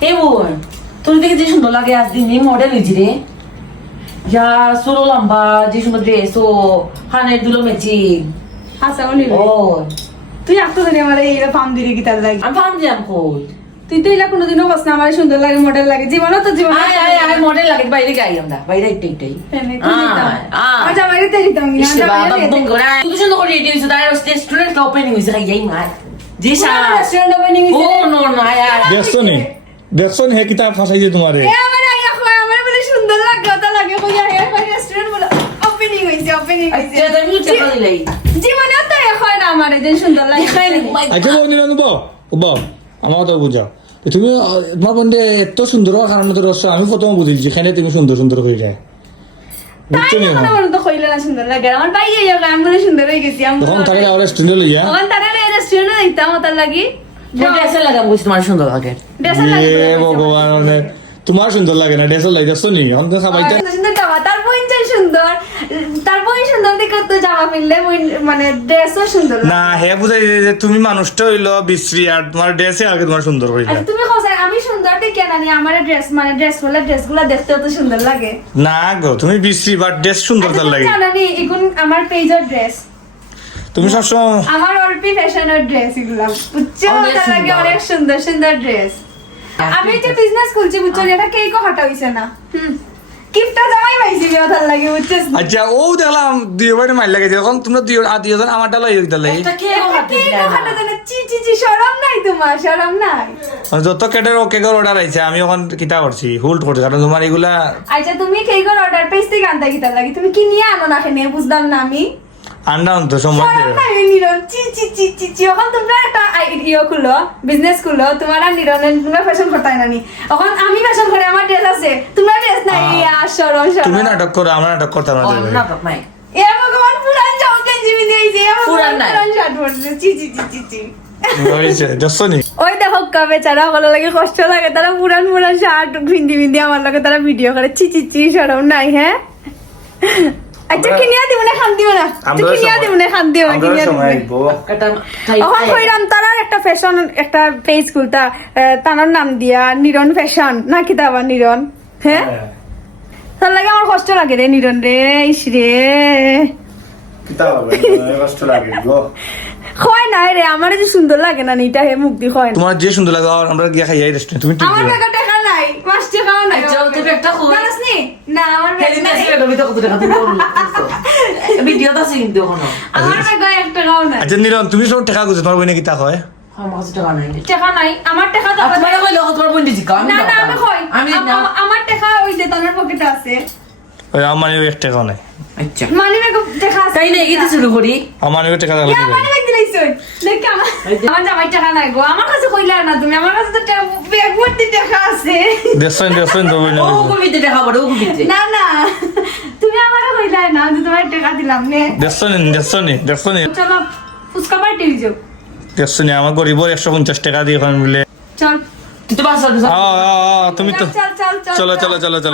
এ বোন তোর দেখে যে সুন্দর লাগে আজ দিন মডেল হয়েছি রে। ইয়া চুলো লম্বা যে সুন্দর ড্রেস ও হানের দুলো মেচিং আচ্ছা বলি ও তুই আসতো জানি আমার এই ফার্ম দিলি গিটার লাগে আমি ভাবছি আমি কই? তুই তো এলা কোনোদিনও বস না আমার সুন্দর লাগে মডেল লাগে জীবনও তো জীবন আয় আয় আয় মডেল লাগে বাইরে গাই আমরা বাইরে একটু একটাই আমার জামাইরে তো দিতাম না বাবা তুই সুন্দর করে রেডি হইছিস তাই রেস্টুরেন্ট ওপেনিং হইছে গাই মার। জি রেস্টুরেন্ট ওপেনিং ও নো নো আয় আয় দেখছ নি দেখছ হে কিতাব ফাঁসাইছে তোমারে? এ আমার আইয়া কয় আমার বলে সুন্দর লাগে ওটা লাগে কই আইয়া কই রেস্টুরেন্ট বলে। ওপেনিং হইছে ওপেনিং হইছে। আচ্ছা জীবনেও তো এ হয় না আমার যে সুন্দর লাগে। আচ্ছা আমার বুঝাও তুমি তোমার বন্ধে এত সুন্দর হওয়ার কারণে তো রস আমি প্রথম বুঝিল যেখানে তুমি সুন্দর সুন্দর হয়ে যায়। তাই বুঝছ নি? তো কইলে না সুন্দর লাগে। লাগি তোমার সুন্দর লাগে। ড্রেসের লাগে ভগবান তোমার সুন্দর লাগে না ড্রেসের লাগে দেখছ নি এখন তো সবাই সুন্দর জামা তার বোন চাই সুন্দর তার বোন সুন্দর দেখে তো জামা বোন- মানে ড্রেসও সুন্দর না হে বুঝাই যে তুমি মানুষটা হইল বিশ্রী আর তোমার ড্রেসে আগে তোমার সুন্দর হয়ে আচ্ছা তুমি কোথায় আমি সুন্দর ঠিক না নি আমার ড্রেস মানে ড্রেসগুলো ড্রেসগুলো দেখতে তো সুন্দর লাগে। না গো তুমি বিশ্রী বাট ড্রেস সুন্দর আচ্ছা, তার লাগে। জানো নি এখন আমার পেজের ড্রেস তুমি সবসময় আমার অল্পি ফ্যাশনের ড্রেস এগুলা। বুঝছ অনেক তার লাগে। অনেক সুন্দর সুন্দর ড্রেস আমি যে বিজনেস খুলছি বুঝছ নি, এটা কেকও হাঁটা হইছে না। হুম। গিফটটা জামাই পাইছি কি ওটার লাগে বুঝছিস? আচ্ছা ও দেখলাম দুই বারে মাইল লাগে যখন তোমরা দুই আর দুইজন আমারটা লই দিতে লাগে। একটা কে একটা কেকও চি চি চি শরম নাই তোমার শরম নাই। যত কেটের ও কেকের অর্ডার আইছে আমি এখন কিতা করছি হোল্ড করছি কারণ তোমার এগুলা আচ্ছা তুমি কেকের অর্ডার পেয়েছি থেকে আনতে গিয়ে লাগে। তুমি কি নিয়ে আনো না খেনে বুঝলাম না আমি। আন্ডাউন তো সময় নিরন চি চি চি চি চি। এখন তোমরা একটা আই- ইয়ে খুলো বিজনেস খুলো তোমার আর তোমরা ফ্যাশন করতে না নি এখন আমি ফ্যাশন করে আমার ড্রেস আছে। তোমরা ড্রেস নাই ইয়া শরম তুমি নাটক করো আমরা নাটক নাই। এ ভগবান পুরান দিয়েছে এ পুরান নাই। পুরান শার্ট পরছে চি চি চি চি চি। ওই দেখো কবে চারা ওগুলো লাগে কষ্ট লাগে তারা পুরান পুরান শার্ট ভিন্দি ভিন্দি আমার লাগে তারা ভিডিও করে চি চি চি সরম নাই হ্যাঁ আচ্ছা কিনিয়া খান দিব না কিনিয়া সময়- না খান দিব না কিনিয়া দিব সময় না আইবো। একটা টাইপ এখন কইরাম তারার একটা ফ্যাশন একটা পেজ খুলতা তানার নাম দিয়া নিরন ফ্যাশন না কি দাবা নিরন? হ্যাঁ। তার লাগে আমার কষ্ট লাগে রে নিরন রে ইস রে। হয় নাই রে আমার যে সুন্দর লাগে না নিটা হে মুক্তি হয় না। তোমার যে সুন্দর লাগে আমরা গিয়ে খাই রেস্টুরেন্ট তুমি ঠিক টাকা নাই পাঁচ টাকাও নাই আচ্ছা, ওতে একটা খুল। জানাস নি? না আমার বেটা এসে এটা ভিতরে কত টাকা তুমি ভিডিওটা আছে কিন্তু এখনও। আমার বেটা এক টাকাও নাই আচ্ছা নিরন তুমি সব টাকা গুছো তোমার বইনে কিতা হয় আমার কাছে টাকা নাই। টাকা নাই। আমার টাকা তো জিকা আমি না না আমি কই? আমার টাকা ওই যে তানের পকেটে আছে। ওই আমার এক টাকা নাই। আচ্ছা। মানি টাকা আছে। তাই না এগিয়ে শুরু করি? আমার টাকা লাগবে মানি ব্যাগ দিলাইছই দেখ আমার আমার জামাই টাকা নাই গো আমার কাছে কইলা না তুমি আমার কাছে তো ব্যাগ ভর্তি টাকা আছে। দেখছ দেখছ তো বইনে ও কবিতে দেখা পড়ে ও কবিতে না না তুমি আমার কইলা না যে তোমার টাকা দিলাম নে। দেখছ নি দেখছ নি দেখছ নি চলো ফুচকা পার্টি যাও। দেখছ আমার গরিবর একশো পঞ্চাশ টাকা দিয়ে এখন বলে চল। তো বাস তুমি তো চল চল চল চল